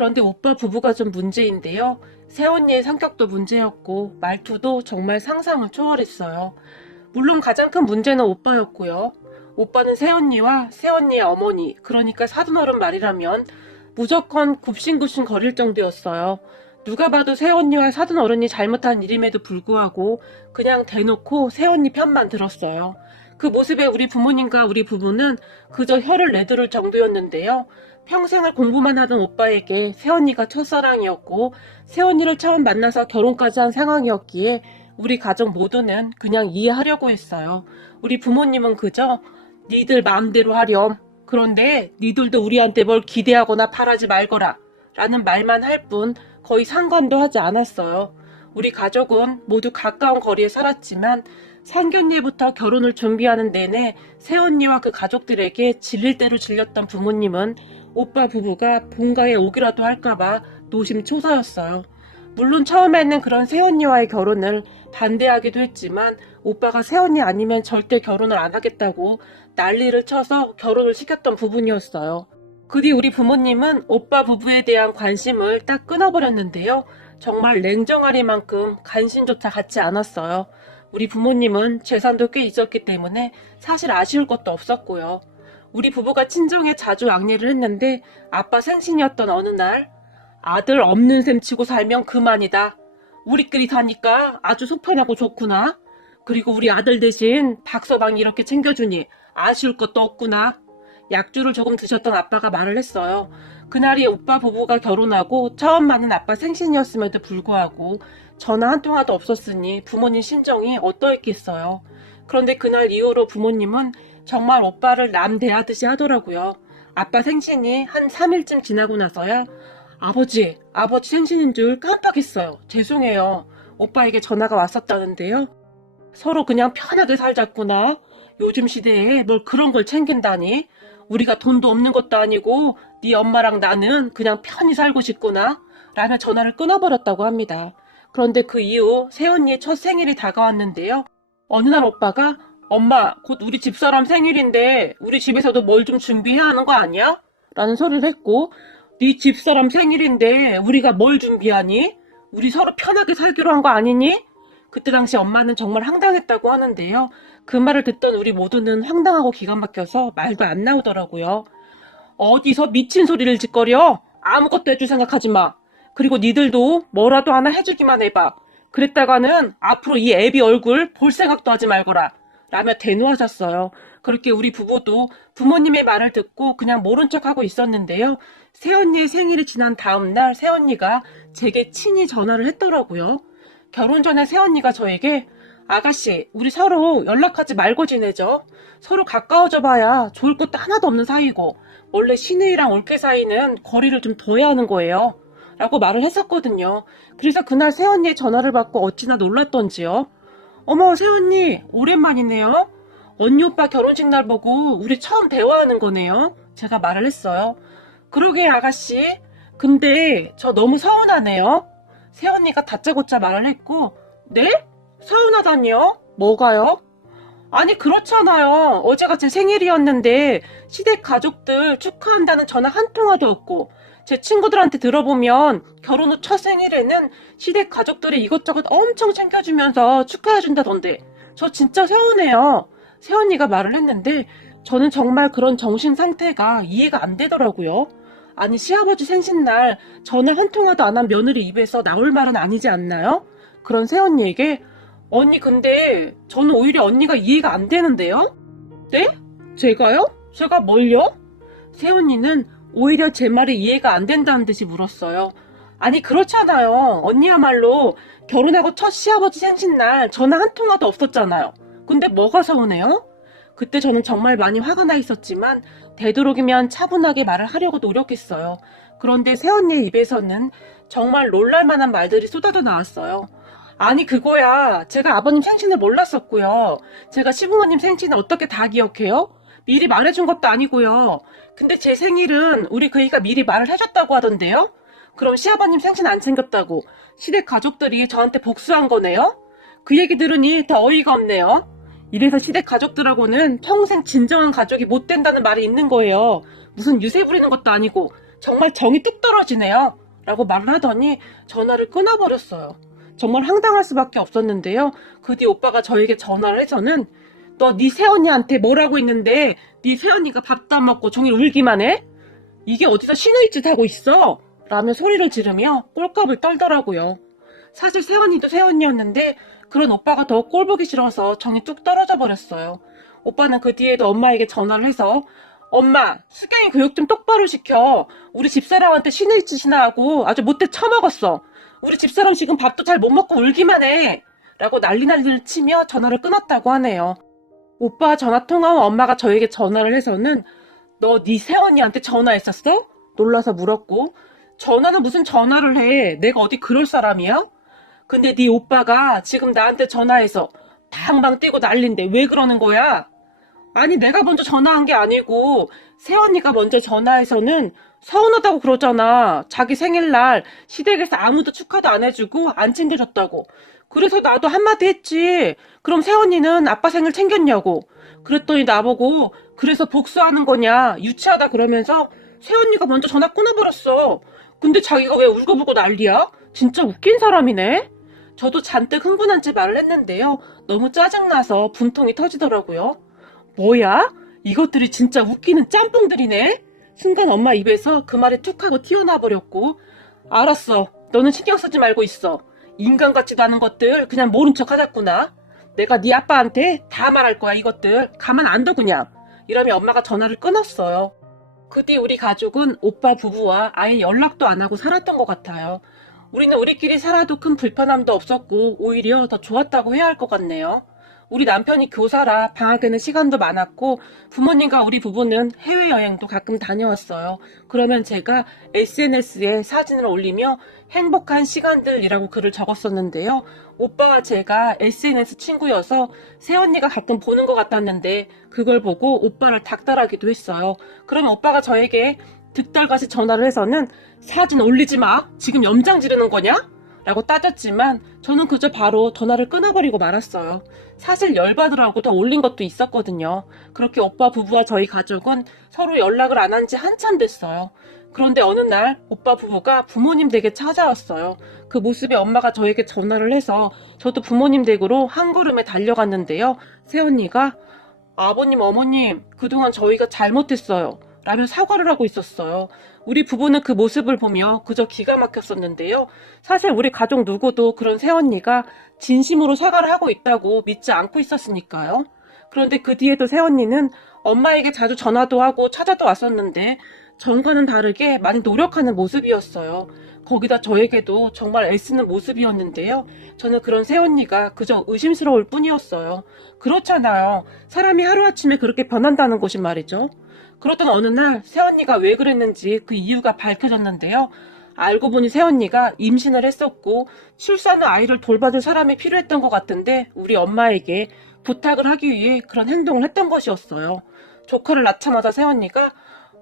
그런데 오빠 부부가 좀 문제인데요. 새언니의 성격도 문제였고 말투도 정말 상상을 초월했어요. 물론 가장 큰 문제는 오빠였고요. 오빠는 새언니와 새언니의 어머니, 그러니까 사돈어른 말이라면 무조건 굽신굽신 거릴 정도였어요. 누가 봐도 새언니와 사돈어른이 잘못한 일임에도 불구하고 그냥 대놓고 새언니 편만 들었어요. 그 모습에 우리 부모님과 우리 부부는 그저 혀를 내두를 정도였는데요. 평생을 공부만 하던 오빠에게 새언니가 첫사랑이었고 새언니를 처음 만나서 결혼까지 한 상황이었기에 우리 가족 모두는 그냥 이해하려고 했어요. 우리 부모님은 그저 니들 마음대로 하렴. 그런데 니들도 우리한테 뭘 기대하거나 바라지 말거라 라는 말만 할 뿐 거의 상관도 하지 않았어요. 우리 가족은 모두 가까운 거리에 살았지만 상견례부터 결혼을 준비하는 내내 새언니와 그 가족들에게 질릴 대로 질렸던 부모님은 오빠 부부가 본가에 오기라도 할까봐 노심초사였어요. 물론 처음에는 그런 새언니와의 결혼을 반대하기도 했지만 오빠가 새언니 아니면 절대 결혼을 안 하겠다고 난리를 쳐서 결혼을 시켰던 부분이었어요. 그 뒤 우리 부모님은 오빠 부부에 대한 관심을 딱 끊어버렸는데요. 정말 냉정하리만큼 관심조차 갖지 않았어요. 우리 부모님은 재산도 꽤 있었기 때문에 사실 아쉬울 것도 없었고요. 우리 부부가 친정에 자주 악례를 했는데 아빠 생신이었던 어느 날 아들 없는 셈 치고 살면 그만이다. 우리끼리 사니까 아주 속편하고 좋구나. 그리고 우리 아들 대신 박서방이 이렇게 챙겨주니 아쉬울 것도 없구나. 약주를 조금 드셨던 아빠가 말을 했어요. 그날이 오빠 부부가 결혼하고 처음 맞는 아빠 생신이었음에도 불구하고 전화 한 통화도 없었으니 부모님 심정이 어떠했겠어요. 그런데 그날 이후로 부모님은 정말 오빠를 남 대하듯이 하더라고요. 아빠 생신이 한 3일쯤 지나고 나서야 아버지 생신인 줄 깜빡했어요. 죄송해요. 오빠에게 전화가 왔었다는데요. 서로 그냥 편하게 살자꾸나. 요즘 시대에 뭘 그런 걸 챙긴다니. 우리가 돈도 없는 것도 아니고 네 엄마랑 나는 그냥 편히 살고 싶구나 라며 전화를 끊어버렸다고 합니다. 그런데 그 이후 새언니의 첫 생일이 다가왔는데요. 어느 날 오빠가 엄마 곧 우리 집사람 생일인데 우리 집에서도 뭘 좀 준비해야 하는 거 아니야? 라는 소리를 했고 네 집사람 생일인데 우리가 뭘 준비하니? 우리 서로 편하게 살기로 한 거 아니니? 그때 당시 엄마는 정말 황당했다고 하는데요. 그 말을 듣던 우리 모두는 황당하고 기가 막혀서 말도 안 나오더라고요. 어디서 미친 소리를 짓거려? 아무것도 해줄 생각하지 마. 그리고 니들도 뭐라도 하나 해주기만 해봐. 그랬다가는 앞으로 이 애비 얼굴 볼 생각도 하지 말거라. 라며 대노하셨어요. 그렇게 우리 부부도 부모님의 말을 듣고 그냥 모른 척하고 있었는데요. 새언니의 생일이 지난 다음날 새언니가 제게 친히 전화를 했더라고요. 결혼 전에 새언니가 저에게 아가씨, 우리 서로 연락하지 말고 지내죠. 서로 가까워져 봐야 좋을 것도 하나도 없는 사이고 원래 시누이랑 올케 사이는 거리를 좀 둬야 하는 거예요. 라고 말을 했었거든요. 그래서 그날 새언니의 전화를 받고 어찌나 놀랐던지요. 어머, 새언니, 오랜만이네요. 언니 오빠 결혼식 날 보고 우리 처음 대화하는 거네요. 제가 말을 했어요. 그러게 아가씨. 근데 저 너무 서운하네요. 새언니가 다짜고짜 말을 했고 네? 서운하다니요? 뭐가요? 아니 그렇잖아요. 어제가 제 생일이었는데 시댁 가족들 축하한다는 전화 한 통화도 없고 제 친구들한테 들어보면 결혼 후 첫 생일에는 시댁 가족들이 이것저것 엄청 챙겨주면서 축하해준다던데 저 진짜 서운해요. 새언니가 말을 했는데 저는 정말 그런 정신 상태가 이해가 안 되더라고요. 아니 시아버지 생신날 전화 한 통화도 안 한 며느리 입에서 나올 말은 아니지 않나요? 그런 새언니에게 언니 근데 저는 오히려 언니가 이해가 안 되는데요? 네? 제가요? 제가 뭘요? 새언니는 오히려 제 말이 이해가 안 된다는 듯이 물었어요. 아니 그렇잖아요. 언니야말로 결혼하고 첫 시아버지 생신날 전화 한 통화도 없었잖아요. 근데 뭐가 서운해요? 그때 저는 정말 많이 화가 나 있었지만 되도록이면 차분하게 말을 하려고 노력했어요. 그런데 새언니의 입에서는 정말 놀랄만한 말들이 쏟아져 나왔어요. 아니 그거야. 제가 아버님 생신을 몰랐었고요. 제가 시부모님 생신을 어떻게 다 기억해요? 미리 말해준 것도 아니고요. 근데 제 생일은 우리 그이가 미리 말을 해줬다고 하던데요? 그럼 시아버님 생신 안 챙겼다고 시댁 가족들이 저한테 복수한 거네요? 그 얘기 들으니 더 어이가 없네요. 이래서 시댁 가족들하고는 평생 진정한 가족이 못 된다는 말이 있는 거예요. 무슨 유세 부리는 것도 아니고 정말 정이 뚝 떨어지네요. 라고 말을 하더니 전화를 끊어버렸어요. 정말 황당할 수밖에 없었는데요. 그 뒤 오빠가 저에게 전화를 해서는 너 네 새언니한테 뭐라고 했는데 네 새언니가 밥도 안 먹고 종일 울기만 해? 이게 어디서 신의 짓 하고 있어? 라며 소리를 지르며 꼴값을 떨더라고요. 사실 새언니도 새언니였는데 그런 오빠가 더 꼴보기 싫어서 정이 뚝 떨어져 버렸어요. 오빠는 그 뒤에도 엄마에게 전화를 해서 엄마, 수경이 교육 좀 똑바로 시켜. 우리 집사람한테 신의 짓이나 하고 아주 못돼 처먹었어. 우리 집사람 지금 밥도 잘 못 먹고 울기만 해. 라고 난리를 치며 전화를 끊었다고 하네요. 오빠 전화 통화 후 엄마가 저에게 전화를 해서는 너 네 새언니한테 전화했었어? 놀라서 물었고 전화는 무슨 전화를 해. 내가 어디 그럴 사람이야? 근데 네 오빠가 지금 나한테 전화해서 방방 뛰고 난린데 왜 그러는 거야? 아니 내가 먼저 전화한 게 아니고 새언니가 먼저 전화해서는 서운하다고 그러잖아. 자기 생일날 시댁에서 아무도 축하도 안 해주고 안 챙겨줬다고. 그래서 나도 한마디 했지. 그럼 새언니는 아빠 생일 챙겼냐고. 그랬더니 나보고 그래서 복수하는 거냐 유치하다 그러면서 새언니가 먼저 전화 끊어버렸어. 근데 자기가 왜 울고불고 난리야? 진짜 웃긴 사람이네. 저도 잔뜩 흥분한 채 말을 했는데요. 너무 짜증나서 분통이 터지더라고요. 뭐야? 이것들이 진짜 웃기는 짬뽕들이네? 순간 엄마 입에서 그 말이 툭 하고 튀어나와 버렸고 알았어. 너는 신경 쓰지 말고 있어. 인간 같지도 않은 것들 그냥 모른 척 하자꾸나. 내가 네 아빠한테 다 말할 거야 이것들. 가만 안 둬 그냥. 이러며 엄마가 전화를 끊었어요. 그 뒤 우리 가족은 오빠 부부와 아예 연락도 안 하고 살았던 것 같아요. 우리는 우리끼리 살아도 큰 불편함도 없었고 오히려 더 좋았다고 해야 할 것 같네요. 우리 남편이 교사라 방학에는 시간도 많았고 부모님과 우리 부부는 해외여행도 가끔 다녀왔어요. 그러면 제가 SNS에 사진을 올리며 행복한 시간들이라고 글을 적었었는데요. 오빠와 제가 SNS 친구여서 새언니가 가끔 보는 것 같았는데 그걸 보고 오빠를 닥달하기도 했어요. 그러면 오빠가 저에게 득달같이 전화를 해서는 사진 올리지 마. 지금 염장 지르는 거냐? 라고 따졌지만 저는 그저 바로 전화를 끊어버리고 말았어요. 사실 열받으라고 더 올린 것도 있었거든요. 그렇게 오빠 부부와 저희 가족은 서로 연락을 안 한 지 한참 됐어요. 그런데 어느 날 오빠 부부가 부모님 댁에 찾아왔어요. 그 모습에 엄마가 저에게 전화를 해서 저도 부모님 댁으로 한 걸음에 달려갔는데요. 새언니가 아버님, 어머님, 그동안 저희가 잘못했어요. 라며 사과를 하고 있었어요. 우리 부부는 그 모습을 보며 그저 기가 막혔었는데요. 사실 우리 가족 누구도 그런 새언니가 진심으로 사과를 하고 있다고 믿지 않고 있었으니까요. 그런데 그 뒤에도 새언니는 엄마에게 자주 전화도 하고 찾아도 왔었는데 전과는 다르게 많이 노력하는 모습이었어요. 거기다 저에게도 정말 애쓰는 모습이었는데요. 저는 그런 새언니가 그저 의심스러울 뿐이었어요. 그렇잖아요. 사람이 하루아침에 그렇게 변한다는 것이 말이죠. 그러던 어느 날 새언니가 왜 그랬는지 그 이유가 밝혀졌는데요. 알고 보니 새언니가 임신을 했었고 출산 후 아이를 돌봐줄 사람이 필요했던 것 같은데 우리 엄마에게 부탁을 하기 위해 그런 행동을 했던 것이었어요. 조카를 낳자마자 새언니가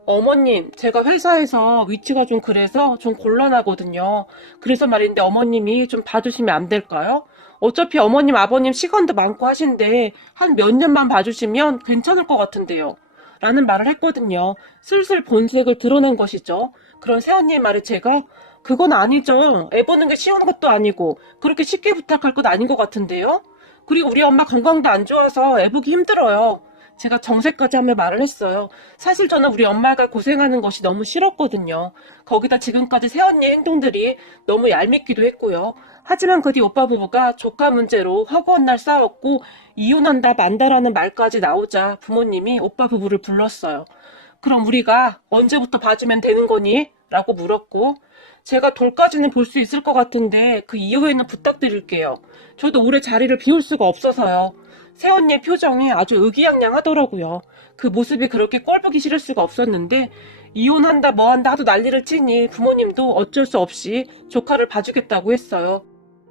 어머님, 제가 회사에서 위치가 좀 그래서 좀 곤란하거든요. 그래서 말인데 어머님이 좀 봐주시면 안 될까요? 어차피 어머님, 아버님 시간도 많고 하신데 한 몇 년만 봐주시면 괜찮을 것 같은데요. 라는 말을 했거든요. 슬슬 본색을 드러낸 것이죠. 그런 새언니의 말에 제가 그건 아니죠. 애 보는 게 쉬운 것도 아니고 그렇게 쉽게 부탁할 것 아닌 것 같은데요. 그리고 우리 엄마 건강도 안 좋아서 애 보기 힘들어요. 제가 정색까지 하며 말을 했어요. 사실 저는 우리 엄마가 고생하는 것이 너무 싫었거든요. 거기다 지금까지 새언니의 행동들이 너무 얄밉기도 했고요. 하지만 그 뒤 오빠 부부가 조카 문제로 허구한 날 싸웠고 이혼한다 만다라는 말까지 나오자 부모님이 오빠 부부를 불렀어요. 그럼 우리가 언제부터 봐주면 되는 거니? 라고 물었고 제가 돌까지는 볼 수 있을 것 같은데 그 이후에는 부탁드릴게요. 저도 오래 자리를 비울 수가 없어서요. 새언니의 표정이 아주 의기양양하더라고요. 그 모습이 그렇게 꼴보기 싫을 수가 없었는데 이혼한다 뭐한다 하도 난리를 치니 부모님도 어쩔 수 없이 조카를 봐주겠다고 했어요.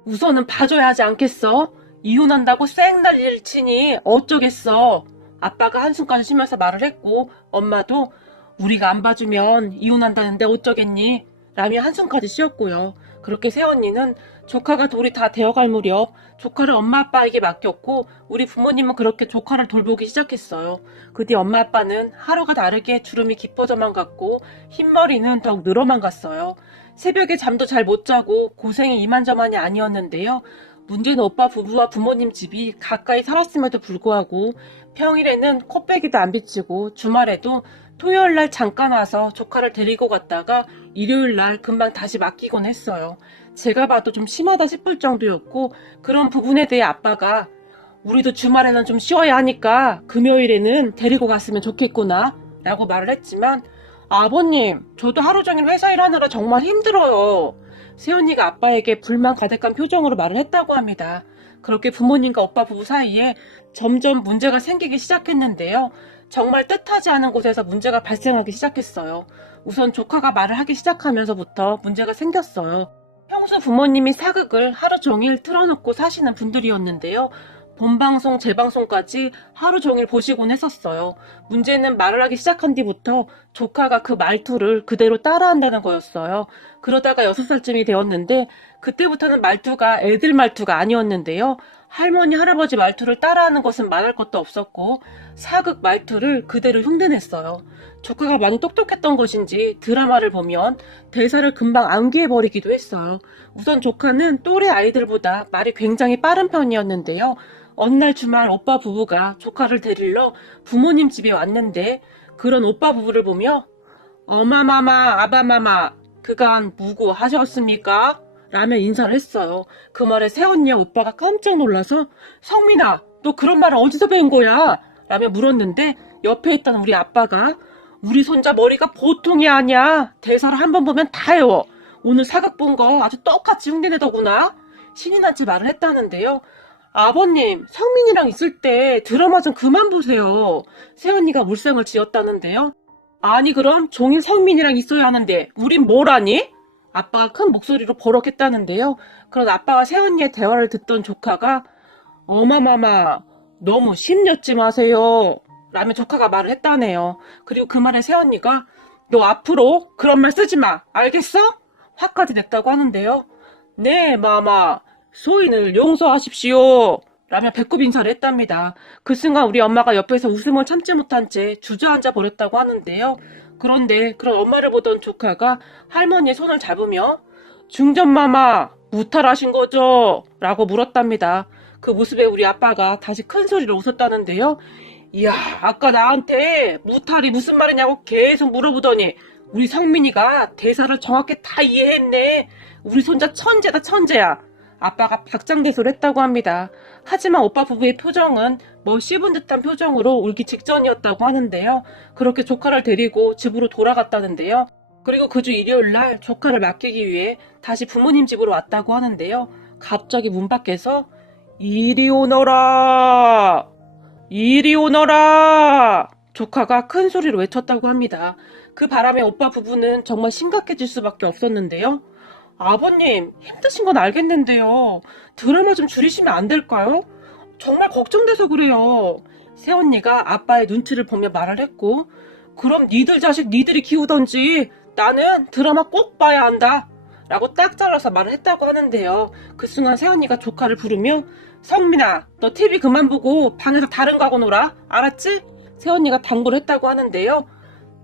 우선은 봐줘야 하지 않겠어? 이혼한다고 쌩 난리를 치니 어쩌겠어. 아빠가 한숨까지 쉬면서 말을 했고 엄마도 우리가 안 봐주면 이혼한다는데 어쩌겠니? 라며 한숨까지 쉬었고요. 그렇게 새언니는 조카가 돌이 다 되어갈 무렵 조카를 엄마 아빠에게 맡겼고 우리 부모님은 그렇게 조카를 돌보기 시작했어요. 그 뒤 엄마 아빠는 하루가 다르게 주름이 깊어져만 갔고 흰머리는 더욱 늘어만 갔어요. 새벽에 잠도 잘 못 자고 고생이 이만저만이 아니었는데요. 문제는 오빠 부부와 부모님 집이 가까이 살았음에도 불구하고 평일에는 코빼기도 안 비치고 주말에도 토요일날 잠깐 와서 조카를 데리고 갔다가 일요일날 금방 다시 맡기곤 했어요. 제가 봐도 좀 심하다 싶을 정도였고 그런 부분에 대해 아빠가 우리도 주말에는 좀 쉬어야 하니까 금요일에는 데리고 갔으면 좋겠구나 라고 말을 했지만 아버님, 저도 하루 종일 회사 일하느라 정말 힘들어요. 새언니가 아빠에게 불만 가득한 표정으로 말을 했다고 합니다. 그렇게 부모님과 오빠 부부 사이에 점점 문제가 생기기 시작했는데요. 정말 뜻하지 않은 곳에서 문제가 발생하기 시작했어요. 우선 조카가 말을 하기 시작하면서부터 문제가 생겼어요. 평소 부모님이 사극을 하루 종일 틀어놓고 사시는 분들이었는데요. 본방송, 재방송까지 하루 종일 보시곤 했었어요. 문제는 말을 하기 시작한 뒤부터 조카가 그 말투를 그대로 따라한다는 거였어요. 그러다가 6살쯤이 되었는데 그때부터는 말투가 애들 말투가 아니었는데요. 할머니, 할아버지 말투를 따라하는 것은 말할 것도 없었고 사극 말투를 그대로 흉내냈어요. 조카가 많이 똑똑했던 것인지 드라마를 보면 대사를 금방 암기해버리기도 했어요. 우선 조카는 또래 아이들보다 말이 굉장히 빠른 편이었는데요. 어느 날 주말 오빠 부부가 조카를 데리러 부모님 집에 왔는데 그런 오빠 부부를 보며 어마마마 아바마마 그간 무고 하셨습니까? 라며 인사를 했어요. 그 말에 새언니와 오빠가 깜짝 놀라서 성민아 너 그런 말을 어디서 배운 거야? 라며 물었는데 옆에 있던 우리 아빠가 우리 손자 머리가 보통이 아니야. 대사를 한 번 보면 다 외워. 오늘 사극 본 거 아주 똑같이 흉내내더구나. 신이 난지 말을 했다는데요. 아버님, 성민이랑 있을 때 드라마 좀 그만 보세요. 새언니가 물상을 지었다는데요. 아니 그럼 종일 성민이랑 있어야 하는데 우린 뭘 하니? 아빠가 큰 목소리로 버럭했다는데요. 그런 아빠가 새언니의 대화를 듣던 조카가 어마마마 너무 심려지 마세요. 라며 조카가 말을 했다네요. 그리고 그 말에 새언니가 너 앞으로 그런 말 쓰지 마. 알겠어? 화까지 냈다고 하는데요. 네 마마 소인을 용서하십시오. 라며 배꼽 인사를 했답니다. 그 순간 우리 엄마가 옆에서 웃음을 참지 못한 채 주저앉아 버렸다고 하는데요. 그런데 그런 엄마를 보던 조카가 할머니의 손을 잡으며 중전마마 무탈하신 거죠? 라고 물었답니다. 그 모습에 우리 아빠가 다시 큰 소리로 웃었다는데요. 이야 아까 나한테 무탈이 무슨 말이냐고 계속 물어보더니 우리 성민이가 대사를 정확히 다 이해했네. 우리 손자 천재다 천재야. 아빠가 박장대소를 했다고 합니다. 하지만 오빠 부부의 표정은 뭐 씹은 듯한 표정으로 울기 직전이었다고 하는데요. 그렇게 조카를 데리고 집으로 돌아갔다는데요. 그리고 그 주 일요일날 조카를 맡기기 위해 다시 부모님 집으로 왔다고 하는데요. 갑자기 문 밖에서 이리 오너라! 이리 오너라! 조카가 큰 소리로 외쳤다고 합니다. 그 바람에 오빠 부부는 정말 심각해질 수밖에 없었는데요. 아버님, 힘드신 건 알겠는데요. 드라마 좀 줄이시면 안 될까요? 정말 걱정돼서 그래요. 새언니가 아빠의 눈치를 보며 말을 했고, 그럼 니들 자식 니들이 키우던지 나는 드라마 꼭 봐야 한다. 라고 딱 잘라서 말을 했다고 하는데요. 그 순간 새언니가 조카를 부르며 성민아, 너 TV 그만 보고 방에서 다른 거 하고 놀아. 알았지? 새언니가 당부를 했다고 하는데요.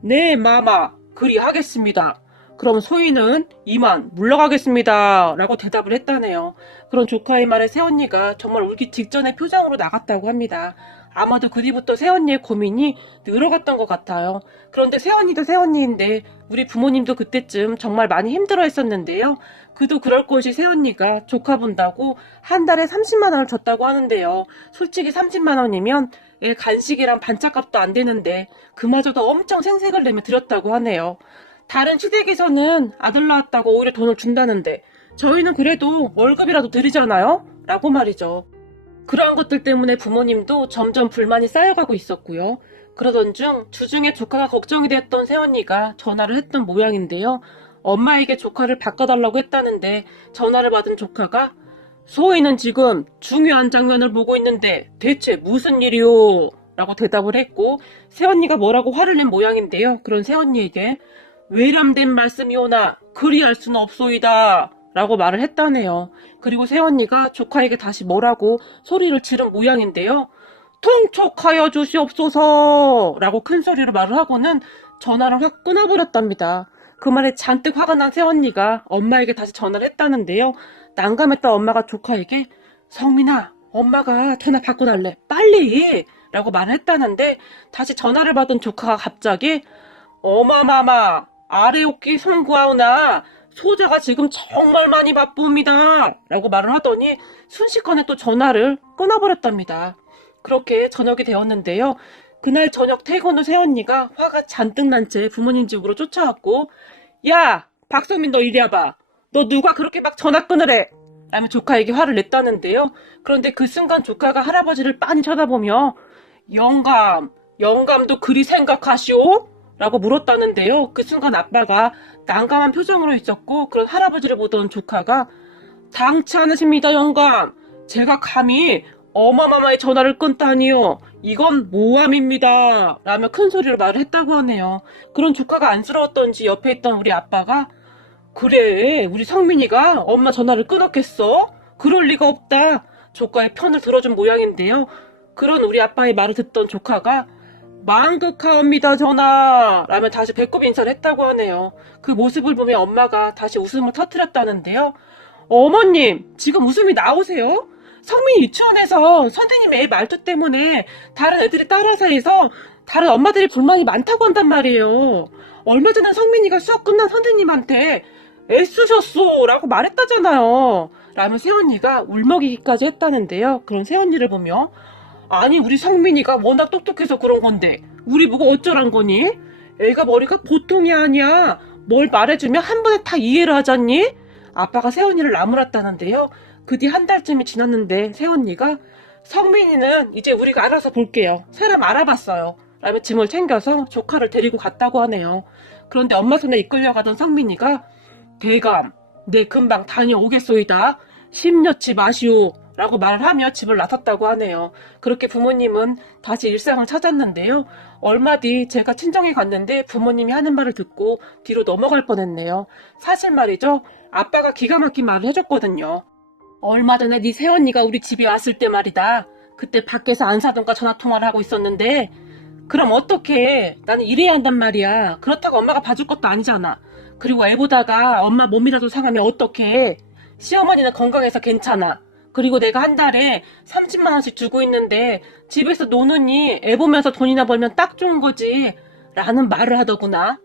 네, 마마. 그리 하겠습니다. 그럼 소희는 이만 물러가겠습니다. 라고 대답을 했다네요. 그런 조카의 말에 새언니가 정말 울기 직전의 표정으로 나갔다고 합니다. 아마도 그 뒤부터 새언니의 고민이 늘어갔던 것 같아요. 그런데 새언니도 새언니인데 우리 부모님도 그때쯤 정말 많이 힘들어 했었는데요. 그도 그럴 것이 새언니가 조카 본다고 한 달에 30만 원을 줬다고 하는데요. 솔직히 30만 원이면 애 간식이랑 반찬값도 안 되는데 그마저도 엄청 생색을 내며 드렸다고 하네요. 다른 시댁에서는 아들 낳았다고 오히려 돈을 준다는데 저희는 그래도 월급이라도 드리잖아요? 라고 말이죠. 그러한 것들 때문에 부모님도 점점 불만이 쌓여가고 있었고요. 그러던 중 주중에 조카가 걱정이 됐던 새언니가 전화를 했던 모양인데요. 엄마에게 조카를 바꿔달라고 했다는데 전화를 받은 조카가 소희는 지금 중요한 장면을 보고 있는데 대체 무슨 일이오? 라고 대답을 했고 새언니가 뭐라고 화를 낸 모양인데요. 그런 새언니에게 외람된 말씀이오나 그리할 수는 없소이다 라고 말을 했다네요. 그리고 새언니가 조카에게 다시 뭐라고 소리를 지른 모양인데요. 통촉하여 주시옵소서 라고 큰 소리로 말을 하고는 전화를 확 끊어버렸답니다. 그 말에 잔뜩 화가 난 새언니가 엄마에게 다시 전화를 했다는데요. 난감했던 엄마가 조카에게 성민아, 엄마가 전화 바꿔달래, 빨리! 라고 말을 했다는데 다시 전화를 받은 조카가 갑자기 어마마마 아래옥기 송구하오나 소자가 지금 정말 많이 바쁩니다 라고 말을 하더니 순식간에 또 전화를 끊어버렸답니다. 그렇게 저녁이 되었는데요. 그날 저녁 퇴근 후 새언니가 화가 잔뜩 난 채 부모님 집으로 쫓아왔고 야 박성민 너 이리 와봐. 너 누가 그렇게 막 전화 끊으래 라며 조카에게 화를 냈다는데요. 그런데 그 순간 조카가 할아버지를 빤히 쳐다보며 영감도 그리 생각하시오? 라고 물었다는데요. 그 순간 아빠가 난감한 표정으로 있었고 그런 할아버지를 보던 조카가 당치 않으십니다 영감. 제가 감히 어마마마의 전화를 끊다니요. 이건 모함입니다. 라며 큰 소리로 말을 했다고 하네요. 그런 조카가 안쓰러웠던지 옆에 있던 우리 아빠가 그래 우리 성민이가 엄마 전화를 끊었겠어? 그럴 리가 없다. 조카의 편을 들어준 모양인데요. 그런 우리 아빠의 말을 듣던 조카가 망극하옵니다 전하 라며 다시 배꼽 인사를 했다고 하네요. 그 모습을 보며 엄마가 다시 웃음을 터뜨렸다는데요. 어머님 지금 웃음이 나오세요? 성민이 유치원에서 선생님 애 말투 때문에 다른 애들이 따라서 해서 다른 엄마들이 불만이 많다고 한단 말이에요. 얼마 전에 성민이가 수업 끝난 선생님한테 애쓰셨소 라고 말했다잖아요. 라며 새언니가 울먹이기까지 했다는데요. 그런 새언니를 보며 아니 우리 성민이가 워낙 똑똑해서 그런 건데 우리 보고 어쩌란 거니? 애가 머리가 보통이 아니야. 뭘 말해주면 한 번에 다 이해를 하잖니? 아빠가 새언니를 나무랐다는데요. 그 뒤 한 달쯤이 지났는데 새언니가 성민이는 이제 우리가 알아서 볼게요. 사람 알아봤어요. 라며 짐을 챙겨서 조카를 데리고 갔다고 하네요. 그런데 엄마 손에 이끌려가던 성민이가 대감 내 금방 다녀오겠소이다. 심려치 마시오 라고 말을 하며 집을 나섰다고 하네요. 그렇게 부모님은 다시 일상을 찾았는데요. 얼마 뒤 제가 친정에 갔는데 부모님이 하는 말을 듣고 뒤로 넘어갈 뻔했네요. 사실 말이죠. 아빠가 기가 막힌 말을 해줬거든요. 얼마 전에 네 새언니가 우리 집에 왔을 때 말이다. 그때 밖에서 안사돈과 전화통화를 하고 있었는데 그럼 어떡해. 나는 일해야 한단 말이야. 그렇다고 엄마가 봐줄 것도 아니잖아. 그리고 애 보다가 엄마 몸이라도 상하면 어떡해. 시어머니는 건강해서 괜찮아. 그리고 내가 한 달에 30만 원씩 주고 있는데 집에서 노느니 애 보면서 돈이나 벌면 딱 좋은 거지 라는 말을 하더구나.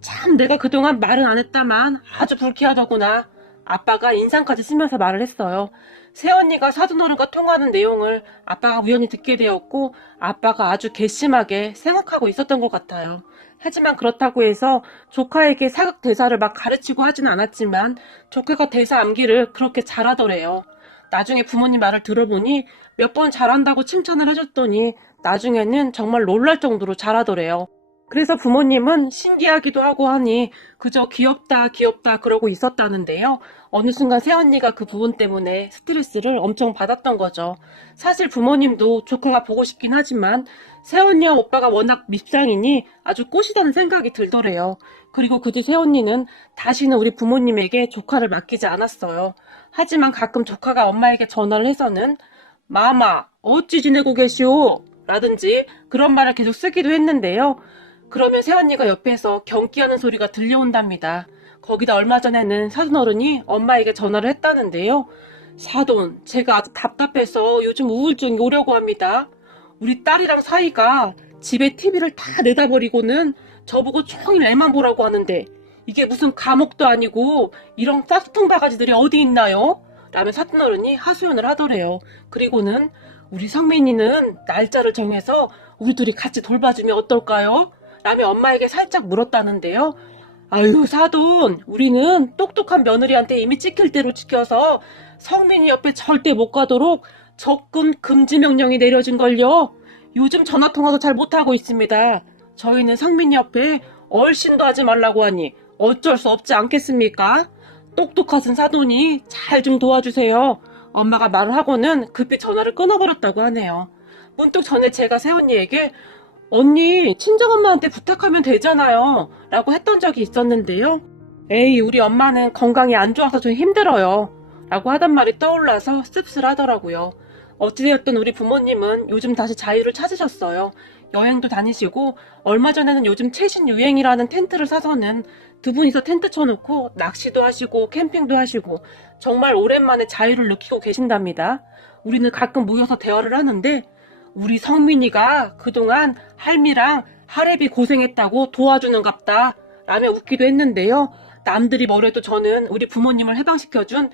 참 내가 그동안 말은 안 했다만 아주 불쾌하더구나. 아빠가 인상까지 쓰면서 말을 했어요. 새언니가 사돈어른과 통화하는 내용을 아빠가 우연히 듣게 되었고 아빠가 아주 괘씸하게 생각하고 있었던 것 같아요. 하지만 그렇다고 해서 조카에게 사극 대사를 막 가르치고 하진 않았지만 조카가 대사 암기를 그렇게 잘하더래요. 나중에 부모님 말을 들어보니 몇 번 잘한다고 칭찬을 해줬더니 나중에는 정말 놀랄 정도로 잘하더래요. 그래서 부모님은 신기하기도 하고 하니 그저 귀엽다 귀엽다 그러고 있었다는데요. 어느 순간 새언니가 그 부분 때문에 스트레스를 엄청 받았던 거죠. 사실 부모님도 조카가 보고 싶긴 하지만 새언니와 오빠가 워낙 밉상이니 아주 꼬시다는 생각이 들더래요. 그리고 그 뒤 새언니는 다시는 우리 부모님에게 조카를 맡기지 않았어요. 하지만 가끔 조카가 엄마에게 전화를 해서는 마마 어찌 지내고 계시오? 라든지 그런 말을 계속 쓰기도 했는데요. 그러면 새언니가 옆에서 경기하는 소리가 들려온답니다. 거기다 얼마 전에는 사돈어른이 엄마에게 전화를 했다는데요. 사돈, 제가 아주 답답해서 요즘 우울증이 오려고 합니다. 우리 딸이랑 사이가 집에 TV를 다 내다버리고는 저보고 종일 애만 보라고 하는데 이게 무슨 감옥도 아니고 이런 짝퉁 바가지들이 어디 있나요? 라며 사돈어른이 하소연을 하더래요. 그리고는 우리 성민이는 날짜를 정해서 우리 둘이 같이 돌봐주면 어떨까요? 라며 엄마에게 살짝 물었다는데요. 아유 사돈, 우리는 똑똑한 며느리한테 이미 찍힐 대로 지켜서 성민이 옆에 절대 못 가도록 접근 금지 명령이 내려진걸요. 요즘 전화통화도 잘 못하고 있습니다. 저희는 성민이 옆에 얼씬도 하지 말라고 하니 어쩔 수 없지 않겠습니까? 똑똑하신 사돈이 잘 좀 도와주세요. 엄마가 말을 하고는 급히 전화를 끊어버렸다고 하네요. 문득 전에 제가 새언니에게 언니 친정엄마한테 부탁하면 되잖아요 라고 했던 적이 있었는데요. 에이, 우리 엄마는 건강이 안 좋아서 좀 힘들어요. 라고 하던 말이 떠올라서 씁쓸하더라고요. 어찌되었든 우리 부모님은 요즘 다시 자유를 찾으셨어요. 여행도 다니시고, 얼마 전에는 요즘 최신 유행이라는 텐트를 사서는 두 분이서 텐트 쳐놓고 낚시도 하시고 캠핑도 하시고 정말 오랜만에 자유를 느끼고 계신답니다. 우리는 가끔 모여서 대화를 하는데 우리 성민이가 그동안 할미랑 할애비 고생했다고 도와주는갑다 라며 웃기도 했는데요. 남들이 뭐래도 저는 우리 부모님을 해방시켜준